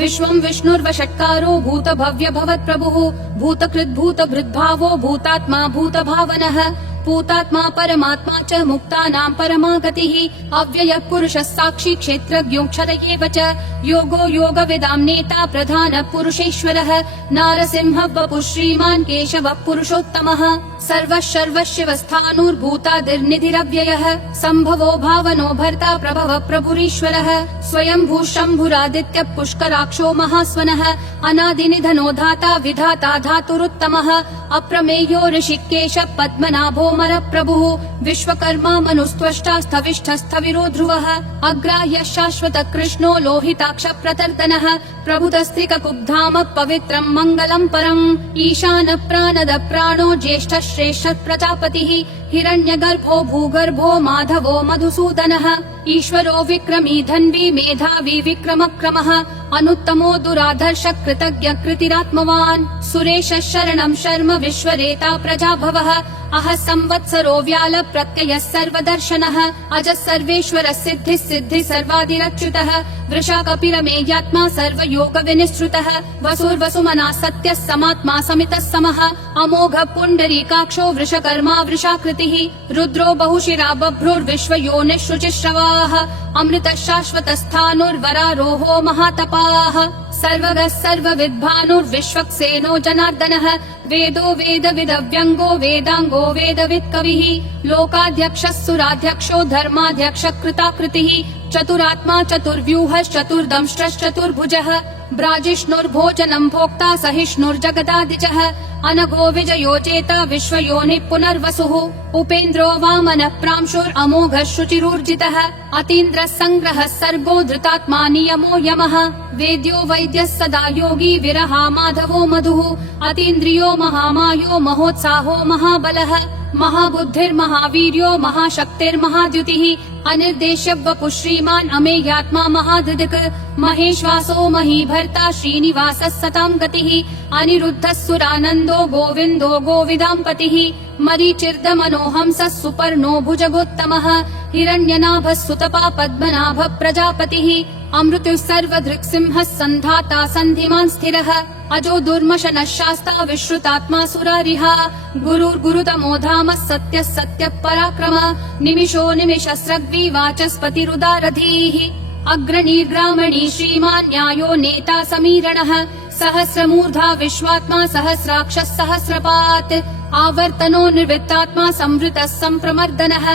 विश्वं विष्णुर्वषट्कारो भूतभव्य भवत्प्रभुः भूतकृद्भूतभृद्भावो भूतात्मा भूतभावनः भूतात्मा परमात्मा च मुक्तानां परमा गतिः अव्ययः पुरुषः साक्षी क्षेत्रज्ञोऽक्षर एव च योगो योगविदां नेता प्रधानः पुरुषेश्वरः नारसिंहः वपुः श्रीमान् केशवः पुरुषोत्तमः सर्वः सर्वशिवस्थाणुर्भूतादिर्निधिरव्ययः सम्भवो भावनो भर्ता प्रभवः प्रभुरीश्वरः स्वयंभू शम्भुरादित्यः पुष्कराक्षो महास्वनः अनादिनिधनो धाता विधाता धातुरुत्तमः अप्रमेयो ऋषिकेश पद्मनाभो मरप्रभुः विश्वकर्मा मनुस्त्वष्टा स्थविष्ठस्थविरो ध्रुवः अग्राह्यः शाश्वत कृष्णो लोहिताक्ष प्रतर्दनः प्रभुतस्त्रिककुब्धाम पवित्रम् मङ्गलम् परम् ईशानः प्राणद प्राणो ज्येष्ठः श्रेष्ठः प्रजापतिः हिरण्यगर्भो भूगर्भो माधवो मधुसूदनः ईश्वरो विक्रमी धन्वी मेधावी विक्रमक्रमः अनुत्तमो दुराधर्ष कृतज्ञ कृतिरात्मवान् सुरेशः शरणं शर्म विश्वरेता प्रजाभवः अह संवत्सरो व्याल प्रत्ययः सर्वदर्शनः अजः सर्वेश्वरः सिद्धिः सिद्धिः सर्वादिरच्युतः वृषा कपिलमेयात्मा सर्वयोग विनिश्रुतः वसुर्वसुमना सत्यः समात्मा समितः समः अमोघ पुण्डरीकाक्षो वृषकर्मा वृषाकृतिः रुद्रो बहुशिरा बभ्रुर्विश्वयोनिः शुचिश्रवाः अमृतः शाश्वतस्थाणुर्वरारोहो महातपाः सर्वगः सर्वविद्भानुर्विश्वक्सेनो जनार्दनः वेदो वेदविदव्यङ्गो वेदाङ्गो वेदवित् कविः लोकाध्यक्षः सुराध्यक्षो धर्माध्यक्षः कृताकृतिः चतुरात्मा चतुर्व्यूहश्चतुर्दंष्ट्रश्चतुर्भुजः ब्राजिष्णुर्भोजनं भोक्ता सहिष्णुर्जगदादिजः अनघो विजयो जेता विश्वयोनिः पुनर्वसुः उपेन्द्रो वामनः प्रांशुरमोघः शुचिरूर्जितः अतीन्द्रः सङ्ग्रहः सर्गो धृतात्मा नियमो यमः वेद्यो वैद्यः सदा योगी विरहा माधवो मधुः अतीन्द्रियो महामायो महोत्साहो महाबलः महाबुद्धिर्महावीर्यो महाशक्तिर्महाद्युतिः अनिर्देश्य वपुः श्रीमान् अमेयात्मा महाधृदिक् महेश्वासो महीभर्ता श्रीनिवासः सतां गतिः अनिरुद्धः सुरानन्दो गोविन्दो गोविदाम्पतिः मरीचिर्दमनोहंसः सुपर्णो भुजगोत्तमः हिरण्यनाभः सुतपा पद्मनाभः प्रजापतिः अमृतुः सर्वदृक्सिंहः सन्धाता सन्धिमान् स्थिरः अजो दुर्मशनः शास्ता विश्रुतात्मा सुरारिः गुरुर्गुरुतमो धामः सत्यः सत्यः पराक्रमः निमिषो निमिषस्रग्वी वाचस्पतिरुदारधीः अग्रणीर्ग्रामणी श्रीमान् न्यायो नेता समीरणः सहस्रमूर्धा विश्वात्मा सहस्राक्षः सहस्रपात् आवर्तनो निर्वृत्तात्मा संवृतः सम्प्रमर्दनः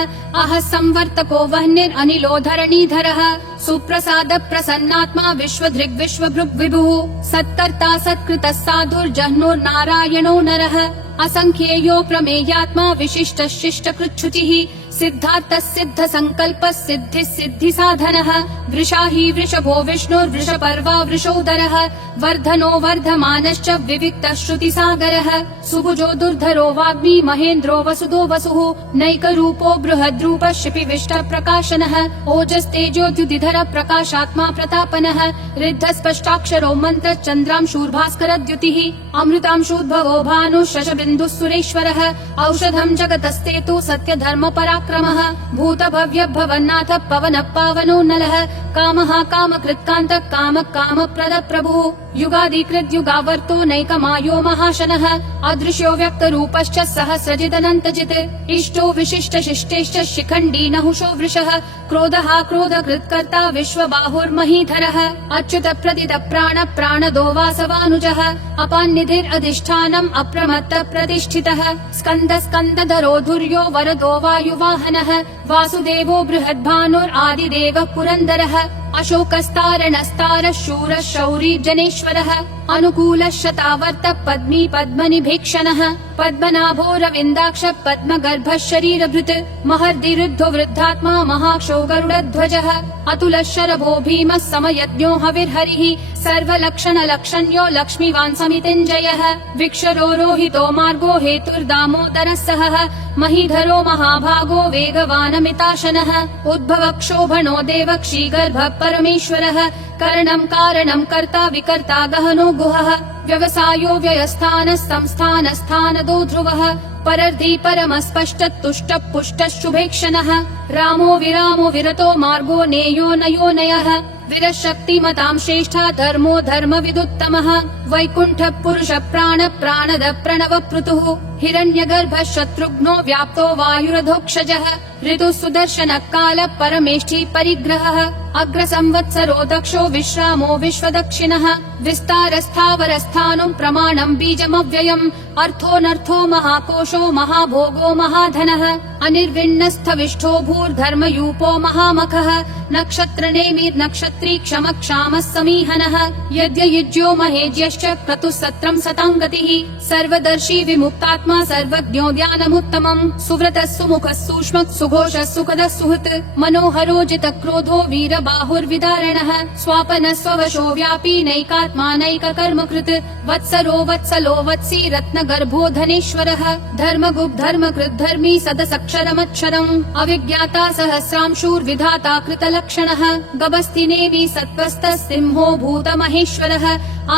अह संवर्तको वह्निरनिलो धरणीधरः सुप्रसाद प्रसन्नात्मा विश्वधृग् विश्वभृग् विभुः सत्कर्ता सत्कृतः साधुर्जह्नुर्नारायणो नरः असंख्येयो प्रमेयात्मा विशिष्टः शिष्टकृच्छुचिः सिद्धार्थः सिद्ध संकल्पः सिद्धिः सिद्धि साधनः वृषाही वृषभो विष्णुर्वृषपर्वा वृषोदरः वर्धनो वर्धमानश्च विविक्तः श्रुतिसागरः सुभुजो दुर्धरो वाग्मी महेन्द्रो वसुदो वसुः नैकरूपो बृहद्रूपः शिपिविष्टः प्रकाशनः ओजस्तेजोद्युतिधर प्रकाशात्मा प्रतापनः ऋद्धस्पष्टाक्षरो मन्त्रः चन्द्रांशूर्भास्करद्युतिः अमृतांशूद्भवो भानुः शशबिन्दुः सुरेश्वरः औषधं जगतस्तेतु सत्यधर्म पराक्रमः भूतभव्य भवन्नाथ पवनः पावनो नलः कामः कामकृत्कान्तः कामः कामप्रद प्रभुः युगादिकृत् युगावर्तो नैकमायो महाशनः अदृश्यो व्यक्तरूपश्च सहस्रजिदनन्तजित् इष्टो विशिष्ट शिष्टेश्च शिखण्डी नहुषो वृषः क्रोधः क्रोधकृत्कर्ता विश्वबाहुर्महीधरः अच्युत प्रदित प्राण प्राणदो वासवानुजः अपान्निधिरधिष्ठानम् अप्रमत्त प्रतिष्ठितः स्कन्द स्कन्दधरो धुर्यो वरदो वायुवाहनः वासुदेवो बृहद्भानुरादिदेवः पुरन्दरः अशोकस्तारणस्तारः शूरः शौरी जनेश्वरः अनुकूलः शतावर्त पद्मी पद्मनिभीक्षणः पद्मनाभो रविन्दाक्ष पद्मगर्भः शरीरभृत् महर्दिरुद्धो वृद्धात्मा महाक्षो गरुडध्वजः अतुलः शरभो भीमः समयज्ञो हविर्हरिः सर्वलक्षणलक्षण्यो लक्ष्मीवान् समितिञ्जयः विक्षरो रोहितो मार्गो हेतुर्दामोदरः सहः महीधरो महाभागो वेगवानमिताशनः उद्भव क्षोभणो देवक्षीगर्भः परमेश्वरः करणं कारणं कर्ता विकर्ता गहनो गुहः व्यवसायो व्ययस्थानः संस्थानस्थानदो ध्रुवः परर्धि परमस्पष्ट तुष्ट पुष्ट शुभेक्षणः रामो विरामो विरतो मार्गो नेयो नयो नयः विरशक्तिमतां श्रेष्ठा धर्मो धर्म विदुत्तमः वैकुण्ठ पुरुष प्राण प्राणद प्रणव पृथुः हिरण्यगर्भ शत्रुघ्नो व्याप्तो वायुरधोक्षजः ऋतु सुदर्शन काल परमेष्ठी परिग्रहः अग्र संवत्सरो दक्षो विश्रामो विश्वदक्षिणः विस्तारस्थावरस्थानं प्रमाणं बीजमव्ययम् अर्थोऽनर्थो महाकोशो महाभोगो महाधनः अनिर्विण्णस्थविष्ठो भूर्धर्मयूपो महामखः नक्षत्रनेमिर् नक्षत्री क्षम क्षामः समीहनः यद्ययुज्यो महेज्यश्च क्रतुः सत्रं सताङ्गतिः सर्वदर्शी विमुक्तात्मा सर्वज्ञो ध्यानमुत्तमम् सुव्रतः सुमुखः सूक्ष्मः सुघोषः सुखदः सुहृत् मनोहरो जितक्रोधो वीरबाहुर्विदारणः स्वापनः स्ववशो व्यापी नैकात्मा नैककर्मकृत् वत्सरो वत्सलो वत्सी रत्नगर्भो धनेश्वरः धर्मगुप् धर्मकृत् धर्मी सदसक्षरमक्षरम् अविज्ञाता सहस्रांशूर्विधाता कृतलक्षणः गभस्तिनेमि सत्त्वस्तः सिंहो भूतमहेश्वरः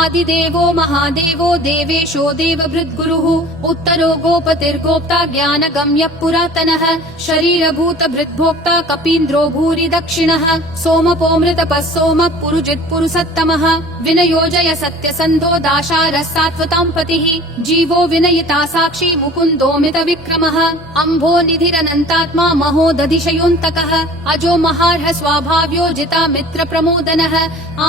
आदिदेवो महादेवो देवेशो देवभृद्गुरुः उत्तरो गोपतिर्गोप्ता ज्ञानगम्यः पुरातनः शरीरभूतभृद्भोक्ता कपीन्द्रो भूरि दक्षिणः सोमपोऽमृतपः सोमः पुरुजित् पुरुषोत्तमः विनयोजय सत्यसन्धो दाशारः सात्वतां पतिः जीवो विनयिता साक्षी मुकुन्दोमित विक्रमः अम्भो निधिरनन्तात्मा महोदधिशयोऽन्तकः अजो महार्ह स्वाभाव्यो जिता मित्र प्रमोदनः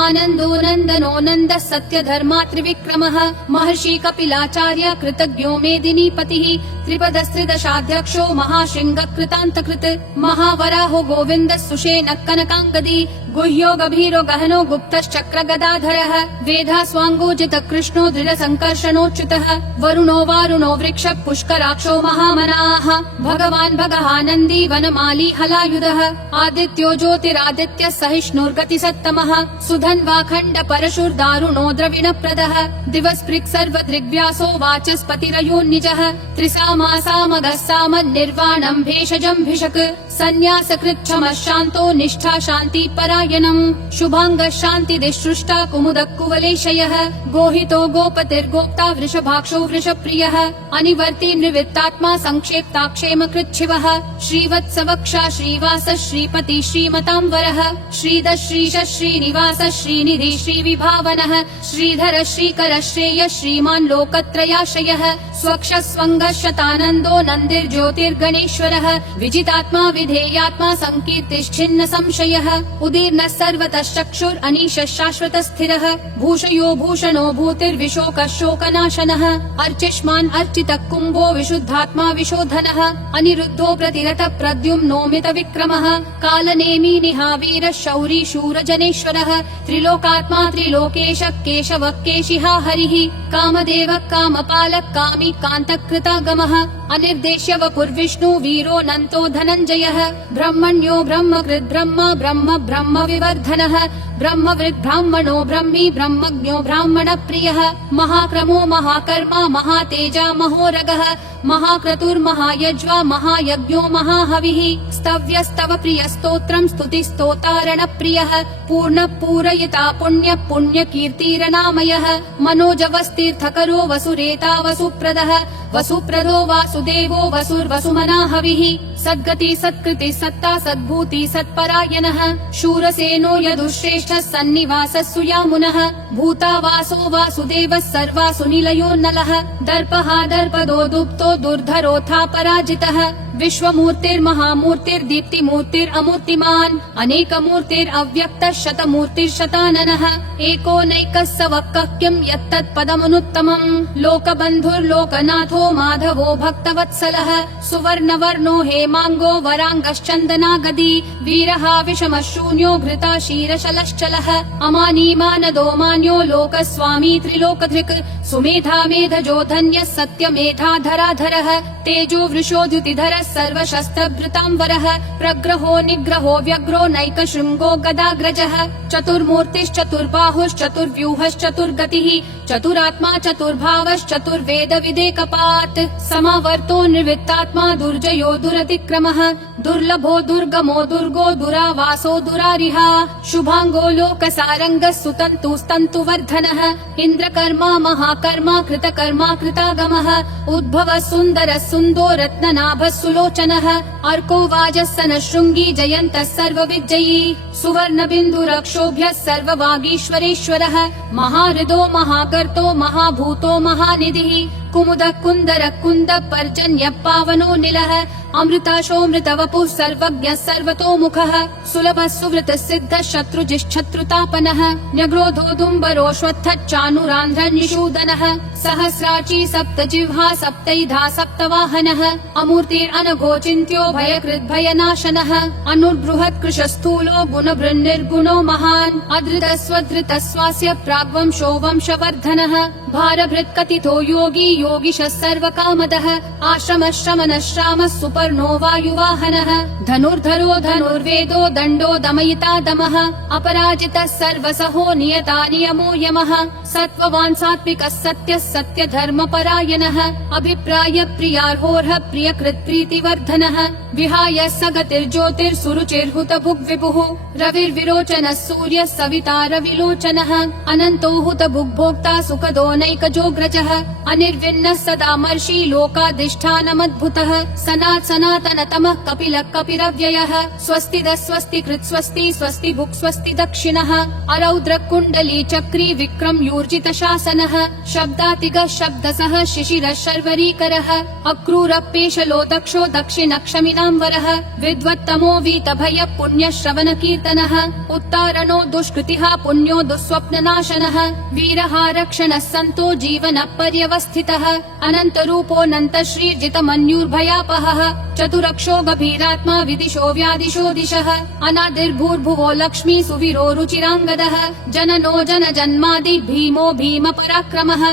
आनन्दो नन्दनो नन्दः सत्यधर्मा त्रिविक्रमः महर्षि कपिलाचार्य कृतज्ञो मेदिनीपतिः त्रिपदस्त्रिदशाध्यक्षो महाशृङ्ग कृतान्तकृत् महावराहो गोविन्दः सुषेणः कनकाङ्गदी गुह्यो गभीरो गहनो गुप्तश्चक्र गदाधरः वेधा स्वाङ्गोजित कृष्णो दृढ संकर्षणोच्युतः वरुणो वारुणो वृक्ष पुष्कराक्षो महामनाः भगवान् भगहानन्दी वनमाली हलायुधः आदित्यो ज्योतिरादित्य सहिष्णुर्गति सत्तमः सुधन्वाखण्ड परशुर्दारुणो द्रविणप्रदः दिवस्पृक् सर्वदृग्व्यासो वाचस्पतिरयोन्निजः त्रिसामासामगः सामन्निर्वाणम् भेषजम् भिषक् सन्न्यासकृच्छमः शान्तो निष्ठा शान्ति परायणम् शुभाङ्गः शान्तिदिसृष्टा कुमुदः कुवलेशयः गोहितो गोपतिर्गोप्ता वृषभाक्षो वृषप्रियः अनिवर्ति निवृत्तात्मा संक्षेप्ताक्षेम कृच्छिवः श्रीवत्सवक्षा श्रीवास श्रीपति श्रीमताम्बरः श्रीधः श्रीश श्रीनिवास श्रीनिधि श्रीविभावनः श्रीधर श्रीकर श्रेय श्रीमान् लोकत्रयाश्रयः स्वक्ष स्वङ्गः शतानन्दो नन्दिर्ज्योतिर्गणेश्वरः विजितात्मा विधेयात्मा संकीर्तिश्छिन्न संशयः उदीर्णः सर्वतः चक्षुर् अनीशः शाश्वतः स्थिरः भूषयो भूषणो भूतिर्विशोकः शोकनाशनः अर्चिष्मान् अर्चितः कुम्भो विशुद्धात्मा विशोधनः अनिरुद्धो प्रतिरतः प्रद्युम्नोमित विक्रमः कालनेमी निहावीरः शौरी शूरजनेश्वरः त्रिलोकात्मा त्रिलोकेशः केशवः केशिहा हरिः कामदेवः कामपालः कामी कान्तकृतागमः अनिर्देश्य वपुर्विष्णु वीरो नन्तो धनञ्जयः ब्रह्मण्यो ब्रह्मकृद् ब्रह्म ब्रह्म ब्रह्म विवर्धनः ब्रह्मवृद् ब्राह्मणो ब्रह्मी ब्रह्मज्ञो ब्राह्मण प्रियः महाक्रमो महाकर्मा महातेजा महोरगः महाक्रतुर्महायज्वा महायज्ञो महाहविः स्तव्यस्तव प्रियस्तोत्रम् स्तुतिस्तोतारण प्रियः पूर्ण पूरयिता पुण्य पुण्यकीर्तिरनामयः मनोजवस्तीर्थकरो वसुरेता वसुप्रदः वसुप्रदो वासुदेवो वसुर्वसुमना हविः सद्गति सत्कृति सत्ता सद्भूति सत्परायणः शूरसेनो यदुश्रेष्ठः सन्निवासः सुयामुनः भूतावासो वासुदेवः सर्वासु निलयो नलः दर्पः दर्पदो दुप्तो दुर्धरोऽथा पराजितः विश्वमूर्तिर्महामूर्तिर्दीप्तिमूर्तिरमूर्तिमान् अनेकमूर्तिरव्यक्तः शतमूर्तिर्शताननः एकोनैकः स वक्कः किम् यत्तत्पदमनुत्तमम् लोकबन्धुर्लोकनाथो माधवो भक्तवत्सलः सुवर्णवर्णो हेमाङ्गो वराङ्गश्चन्दनागदी वीरः विषमः शून्यो घृता क्षीरशलश्चलः अमानी मानदो मान्यो लोकस्वामी त्रिलोकधृक् सुमेधा मेधजो धन्यः सत्यमेधाधराधरः तेजो वृषोद्युतिधरः सर्वशस्त्रभृताम्बरः प्रग्रहो निग्रहो व्यग्रो नैकशृङ्गो गदाग्रजः चतुर्मूर्तिश्चतुर्बाहुश्चतुर्व्यूहश्चतुर्गतिः चतुरात्मा चतुर्भावश्चतुर्वेद विदेकपात् समावर्तो निवृत्तात्मा दुर्जयो दुरतिक्रमः विक्रमः दुर्लभो दुर्गमो दुर्गो दुरावासो दुरारिहा शुभांगो लोकसारंगः सुतन्तुस्तन्तुवर्धनः इन्द्रकर्मा महाकर्मा कृतकर्मा कृतागमः उद्भवः सुन्दरः सुन्दो रत्ननाभः सुलोचनः अर्को वाजस्सनः शृङ्गी जयन्तः सर्वविजयी सुवर्णबिन्दुरक्षोभ्यः सर्ववागीश्वरेश्वरः महाहृदो महाकर्तो महाभूतो महानिधिः कुमुदः कुन्दरः कुन्दः पर्जन्यः पावनो निलः अमृताशोऽमृतवपुः सर्वज्ञः सर्वतोमुखः सुलभः सुवृतः सिद्धः शत्रुजिश्शत्रुतापनः न्यग्रोधोदुम्बरोऽश्वत्थः चानुरान्ध्रः निषूदनः सहस्राची सप्तजिह्वा सप्तैधा सप्तवाहनः अमूर्तिरनघोचिन्त्यो भयकृद्भयनाशनः अनुर्बृहत् कृशस्थूलो गुणभृन्निर्गुणो महान् अधृतः स्वधृतः स्वास्य प्राग्वंशो वंशवर्धनः भारभृत्कथितो योगी योगिशः सर्वकामदः आश्रमः श्रमणः श्रामः सुपर्णो वायुवाहनः धनुर्धरो धनुर्वेदो दण्डो दमयिता दमः अपराजितः सर्वसहो नियता नियमो यमः सत्त्ववान् सात्विकः सत्यः सत्यधर्मपरायणः अभिप्राय प्रियार्होर्ह प्रियकृत् प्रीतिवर्धनः विहाय सगतिर्ज्योतिर्सुरुचिर्हुतभुग्विभुः रविर्विरोचनः सूर्यः सविता रविलोचनः अनन्तो हुतभुग्भोक्ता सुखदो नैकजोग्रजः अनिर्विण्णः सदामर्षि लोकाधिष्ठानमद्भुतः सनातनतमः कपिलः कपिरव्ययः स्वस्तिदः स्वस्तिकृत् स्वस्ति स्वस्ति भुक् स्वस्ति दक्षिणः अरौद्रः कुण्डली चक्री विक्रम यूर्जित शासनः शब्दातिगः शब्दसः शिशिरः शर्वरीकरः अक्रूरः पेशलो दक्षो दक्षिणक्षमिनाम्बरः विद्वत्तमो वीतभयः पुण्यश्रवण कीर्तनः उत्तारणो दुष्कृतिः पुण्यो दुःस्वप्ननाशनः वीरः रक्षणः सन्तो जीवनः पर्यवस्थितः अनन्तरूपोऽनन्त श्रीर्जितमन्युर्भयापहः चतुरक्षो गभीरात्मा विदिशो व्यादिशो दिशः अनादिर्भूर्भुवो लक्ष्मी सुवीरो रुचिराङ्गदः जननो जनजन्मादि भीमो भीम पराक्रमः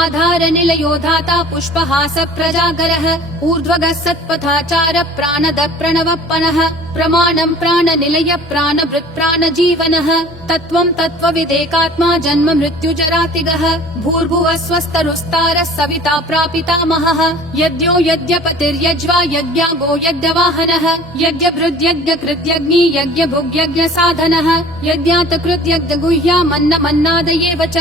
आधार निलयो धाता पुष्पहास प्रजागरः ऊर्ध्वगः सत्पथाचार प्राणद प्रणवप्पनः प्रमाणं प्राणनिलय प्राणभृत् प्राणजीवनः तत्त्वं तत्त्वविदेकात्मा जन्म मृत्युजरातिगः भूर्भुवः स्वस्तरुस्तारः सविता प्रापितामहः यज्ञो यज्ञपतिर्यज्वा यज्ञागो यज्ञवाहनः यज्ञभृद्यज्ञकृत्यग्नि यज्ञभुग्यज्ञसाधनः यज्ञातकृत्यज्ञगुह्यामन्नमन्नादयेव च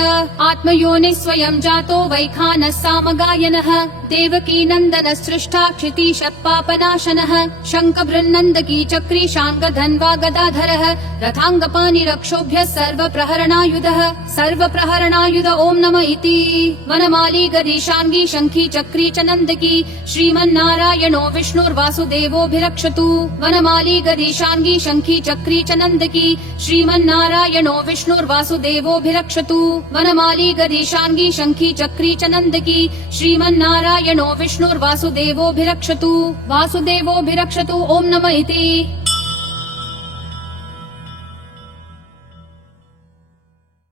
आत्मयोनिः स्वयं जातो वैखानः सामगायनः देवकी नन्दनः सृष्टा क्षितिशत्पापनाशनः शङ्खबृन्नन्दकी चक्री शाङ्गधन्वा गदाधरः रथाङ्गपाणिरक्षोभ्यः सर्वप्रहरणायुधः सर्वप्रहरणायुध ॐ नमः इति वनमाली गदीशाङ्गी शङ्खी चक्री च नन्दकी श्रीमन्नारायणो विष्णुर्वासुदेवोऽभिरक्षतु वनमाली गदीशाङ्गी शङ्खी चक्री च नन्दकी श्रीमन्नारायणो विष्णुर्वासुदेवोऽभिरक्षतु वनमाली गदीशाङ्गी शङ्खी चक्री च नन्दकी श्रीमन्नारायणो विष्णुर्वासुदेवोऽभिरक्षतु वासुदेवोऽभिरक्षतु ॐ नमः इति।